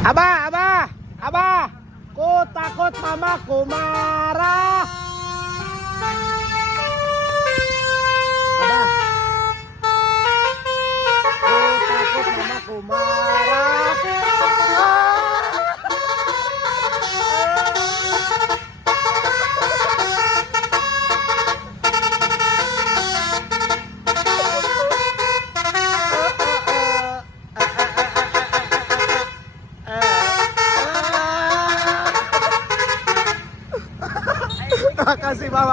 Abah, ku takut mamaku marah. Abah, ku takut mamaku marah. Terima kasih, Bapak.